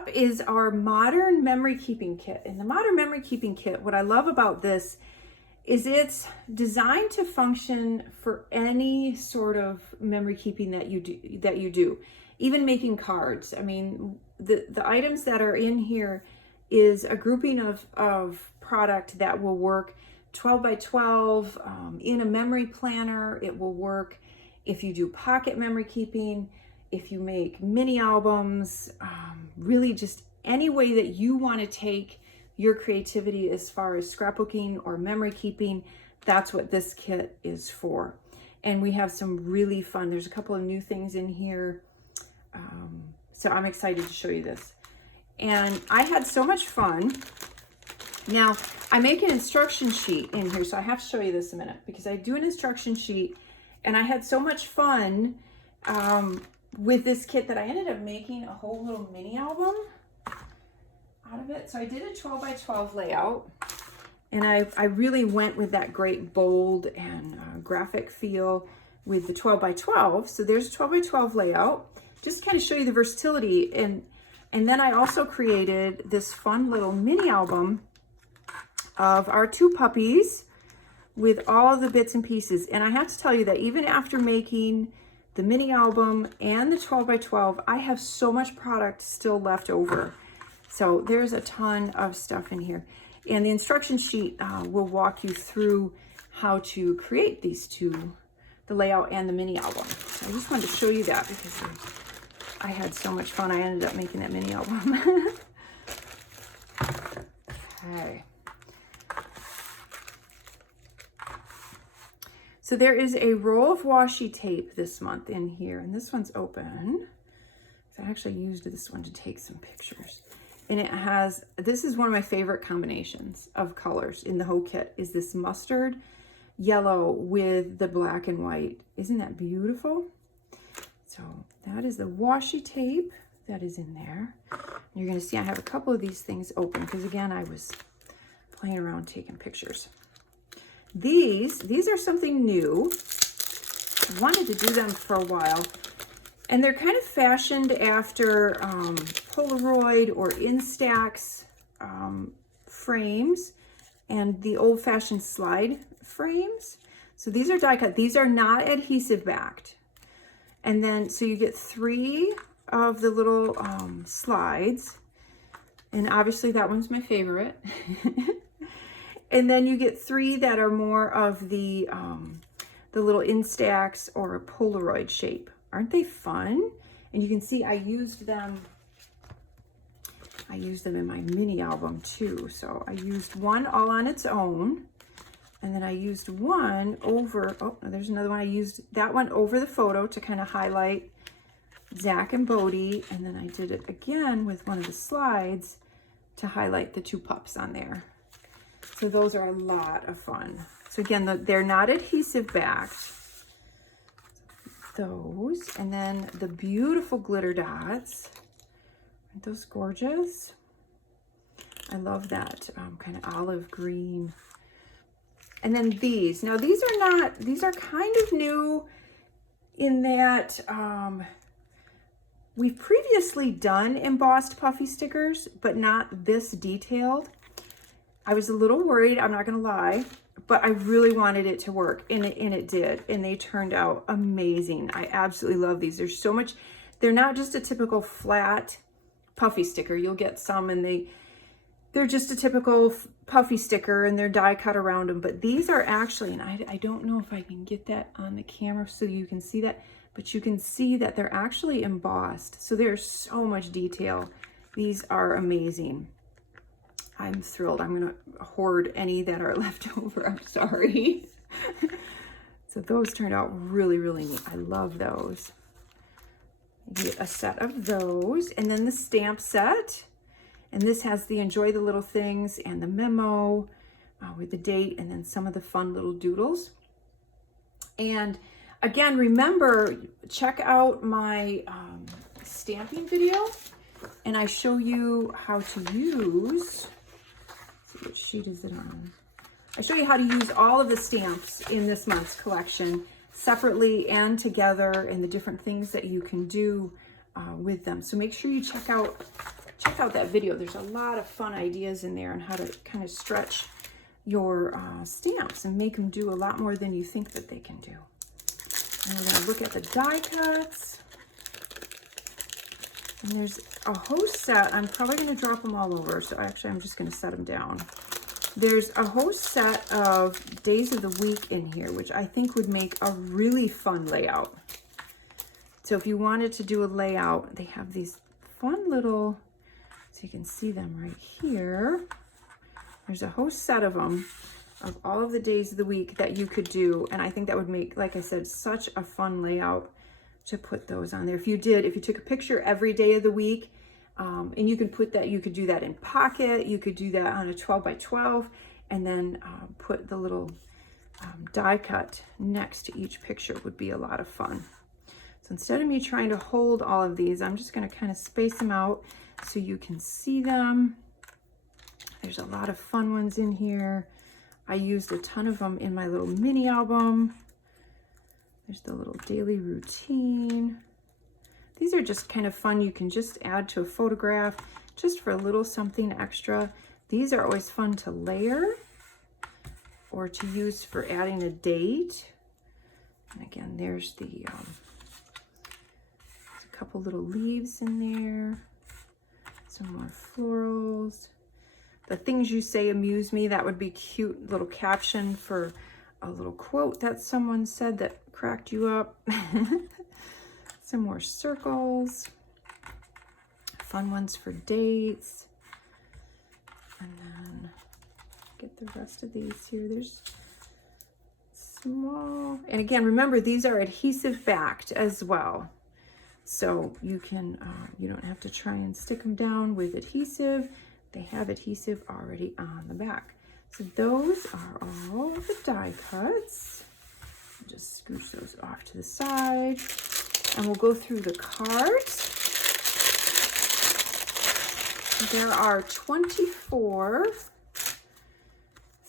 up is our modern memory keeping kit. And the modern memory keeping kit, what I love about this is it's designed to function for any sort of memory keeping that you do, even making cards. I mean, the items that are in here is a grouping of product that will work 12 by 12 in a memory planner. It will work if you do pocket memory keeping, if you make mini albums, really just any way that you want to take your creativity as far as scrapbooking or memory keeping. That's what this kit is for. And we have some really fun, there's a couple of new things in here. So I'm excited to show you this. And I had so much fun. Now, I make an instruction sheet in here, so I have to show you this in a minute, because I do an instruction sheet, and I had so much fun with this kit that I ended up making a whole little mini album out of it. So I did a 12 by 12 layout, and I really went with that great bold and graphic feel with the 12 by 12. So there's a 12 by 12 layout, just to kind of show you the versatility. And then I also created this fun little mini album of our two puppies with all the bits and pieces. And I have to tell you that even after making the mini album and the 12 by 12, I have so much product still left over. So there's a ton of stuff in here. And the instruction sheet will walk you through how to create these two, the layout and the mini album. So I just wanted to show you that because I had so much fun. I ended up making that mini album. Okay. So there is a roll of washi tape this month in here, and this one's open. So I actually used this one to take some pictures. And it has, this is one of my favorite combinations of colors in the whole kit, is this mustard yellow with the black and white. Isn't that beautiful? So that is the washi tape that is in there. You're gonna see I have a couple of these things open because again, I was playing around taking pictures. These are something new. I wanted to do them for a while. And they're kind of fashioned after Polaroid or Instax frames and the old-fashioned slide frames. So these are die cut. These are not adhesive backed. And then, so you get 3 of the little slides. And obviously that one's my favorite. And then you get 3 that are more of the little Instax or a Polaroid shape. Aren't they fun? And you can see I used them in my mini album too. So I used one all on its own, and then I used one over, oh, there's another one. I used that one over the photo to kind of highlight Zach and Bodie, and then I did it again with one of the slides to highlight the 2 pups on there. So those are a lot of fun. So again, they're not adhesive backed. Those, and then the beautiful glitter dots. Aren't those gorgeous? I love that kind of olive green. And then these. Now these are kind of new in that we've previously done embossed puffy stickers, but not this detailed. I was a little worried, I'm not gonna lie, but I really wanted it to work, and it did, and they turned out amazing. I absolutely love these. There's so much, they're not just a typical flat puffy sticker. You'll get some and they're just a typical puffy sticker and they're die cut around them, but these are actually, and I don't know if I can get that on the camera so you can see that, but you can see that they're actually embossed. So there's so much detail. These are amazing. I'm thrilled. I'm gonna hoard any that are left over. I'm sorry. So those turned out really, really neat. I love those. You get a set of those, and then the stamp set. And this has the enjoy the little things and the memo with the date, and then some of the fun little doodles. And again, remember, check out my stamping video, and I show you how to use, let's see, what sheet is it on? I show you how to use all of the stamps in this month's collection separately and together, and the different things that you can do with them. So make sure you check out check out that video. There's a lot of fun ideas in there on how to kind of stretch your stamps and make them do a lot more than you think that they can do. And we're going to look at the die cuts. And there's a whole set. I'm probably going to drop them all over. So actually, I'm just going to set them down. There's a whole set of days of the week in here, which I think would make a really fun layout. So if you wanted to do a layout, they have these fun little, so you can see them right here. There's a whole set of them, of all of the days of the week that you could do. And I think that would make, like I said, such a fun layout to put those on there. If you took a picture every day of the week, and you could put that, you could do that in Pocket, you could do that on a 12 by 12, and then put the little die cut next to each picture. Would be a lot of fun. So instead of me trying to hold all of these, I'm just going to kind of space them out so you can see them. There's a lot of fun ones in here. I used a ton of them in my little mini album. There's the little daily routine. These are just kind of fun. You can just add to a photograph just for a little something extra. These are always fun to layer or to use for adding a date. And again, there's a couple little leaves in there. Some more florals. The things you say amuse me. That would be cute little caption for a little quote that someone said that cracked you up. Some more circles, fun ones for dates, and then get the rest of these here. There's small, and again, remember these are adhesive backed as well, so you can you don't have to try and stick them down with adhesive. They have adhesive already on the back. So those are all the die cuts. I'll just scooch those off to the side. And we'll go through the cards. There are 24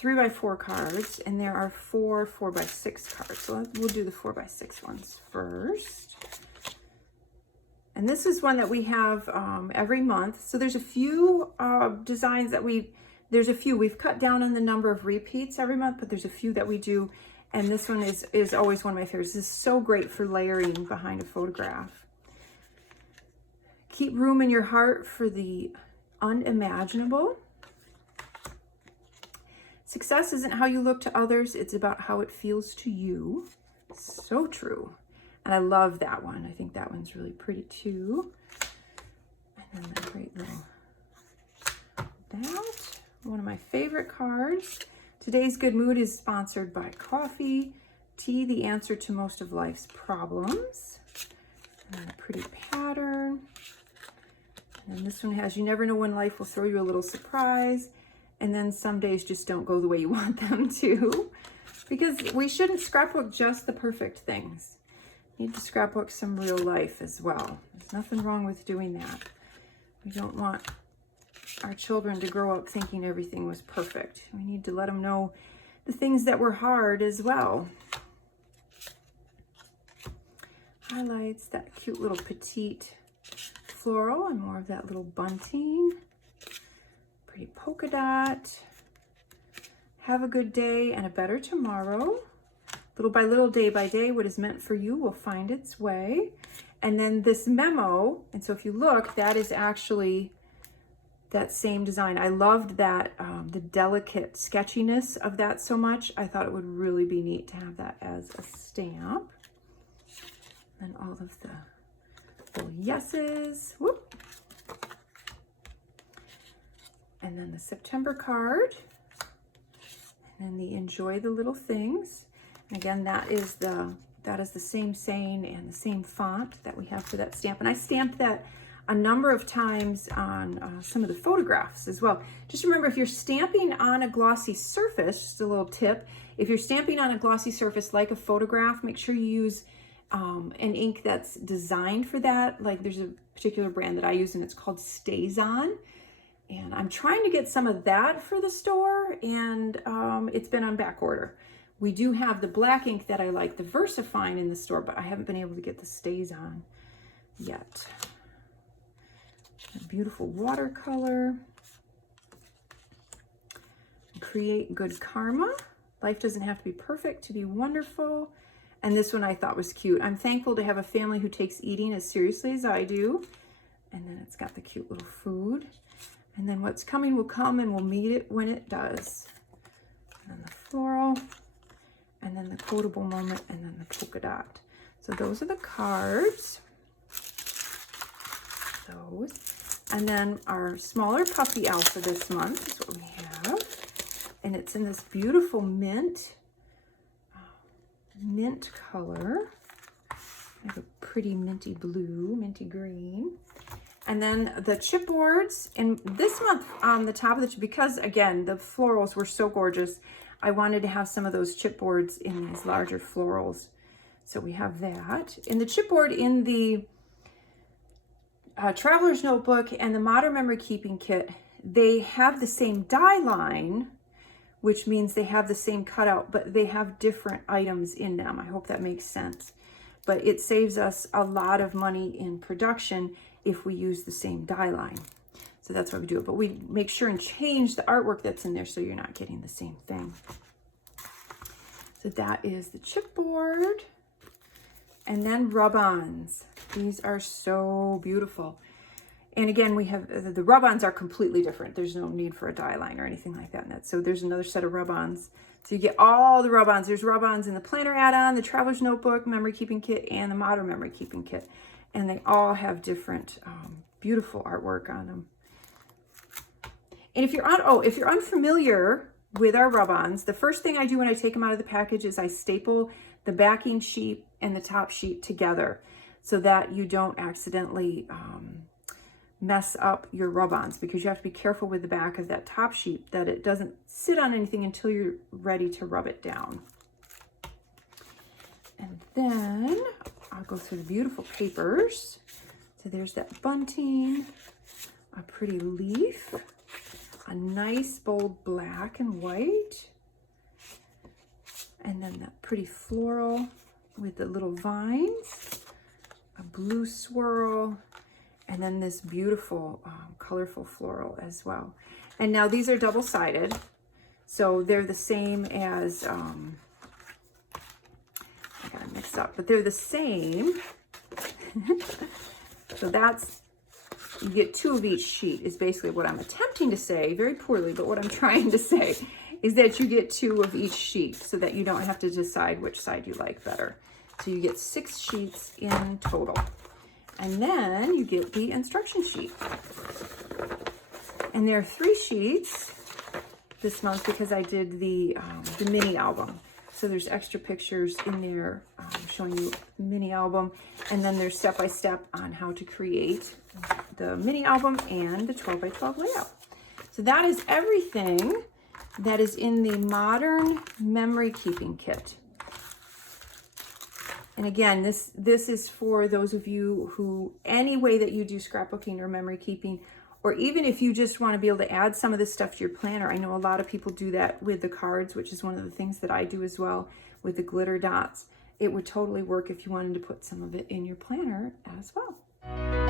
3x4 cards, and there are 4 4x6 cards. So we'll do the 4x6 ones first. And this is one that we have every month. So there's a few designs that we've cut down on the number of repeats every month, but there's a few that we do. And this one is always one of my favorites. This is so great for layering behind a photograph. Keep room in your heart for the unimaginable. Success isn't how you look to others. It's about how it feels to you. So true. And I love that one. I think that one's really pretty too. And then that great little, that, one of my favorite cards. Today's Good Mood is sponsored by coffee, tea, the answer to most of life's problems. And then a pretty pattern. And this one has, you never know when life will throw you a little surprise. And then some days just don't go the way you want them to. Because we shouldn't scrapbook just the perfect things. You need to scrapbook some real life as well. There's nothing wrong with doing that. We don't want our children to grow up thinking everything was perfect. We need to let them know the things that were hard as well. Highlights, that cute little petite floral and more of that little bunting. Pretty polka dot. Have a good day and a better tomorrow. Little by little, day by day, what is meant for you will find its way. And then this memo, and so if you look, that is actually that same design. I loved that, the delicate sketchiness of that so much. I thought it would really be neat to have that as a stamp. And all of the little yeses. Whoop. And then the September card. And then the enjoy the little things. And again, that is the same saying and the same font that we have for that stamp. And I stamped that a number of times on some of the photographs as well. Just remember, if you're stamping on a glossy surface, just a little tip, if you're stamping on a glossy surface like a photograph, make sure you use an ink that's designed for that. Like there's a particular brand that I use and it's called Stays On. And I'm trying to get some of that for the store, and it's been on back order. We do have the black ink that I like, the VersaFine, in the store, but I haven't been able to get the Stays On yet. A beautiful watercolor. Create good karma. Life doesn't have to be perfect to be wonderful. And this one I thought was cute. I'm thankful to have a family who takes eating as seriously as I do. And then it's got the cute little food. And then what's coming will come and we'll meet it when it does. And then the floral. And then the quotable moment. And then the polka dot. So those are the cards. Those. And then our smaller Puffy Alpha this month is what we have. And it's in this beautiful mint color. I have a pretty minty blue, minty green. And then the chipboards. And this month on the top of the, because again, the florals were so gorgeous, I wanted to have some of those chipboards in these larger florals. So we have that. In the chipboard in the Traveler's Notebook and the Modern Memory Keeping Kit, they have the same die line, which means they have the same cutout, but they have different items in them. I hope that makes sense. But it saves us a lot of money in production if we use the same die line. So that's why we do it. But we make sure and change the artwork that's in there so you're not getting the same thing. So that is the chipboard. And then rub-ons. These are so beautiful. And again, we have, the rub-ons are completely different. There's no need for a die line or anything like that. So there's another set of rub-ons. So you get all the rub-ons. There's rub-ons in the planner add-on, the Traveler's Notebook, Memory Keeping Kit, and the Modern Memory Keeping Kit. And they all have different beautiful artwork on them. And if you're unfamiliar with our rub-ons, the first thing I do when I take them out of the package is I staple the backing sheet and the top sheet together so that you don't accidentally mess up your rub-ons, because you have to be careful with the back of that top sheet that it doesn't sit on anything until you're ready to rub it down. And then I'll go through the beautiful papers. So there's that bunting, a pretty leaf, a nice bold black and white, and then that pretty floral with the little vines, a blue swirl, and then this beautiful colorful floral as well. And now these are double-sided, so they're the same as, I gotta mix up, but they're the same. So that's, you get 2 of each sheet is basically what I'm attempting to say, very poorly, but what I'm trying to say is that you get 2 of each sheet so that you don't have to decide which side you like better. So you get 6 sheets in total. And then you get the instruction sheet. And there are 3 sheets this month because I did the mini album. So there's extra pictures in there showing you the mini album. And then there's step-by-step on how to create the mini album and the 12x12 layout. So that is everything that is in the Modern Memory Keeping Kit. And again, this is for those of you who, any way that you do scrapbooking or memory keeping, or even if you just want to be able to add some of this stuff to your planner. I know a lot of people do that with the cards, which is one of the things that I do as well with the glitter dots. It would totally work if you wanted to put some of it in your planner as well.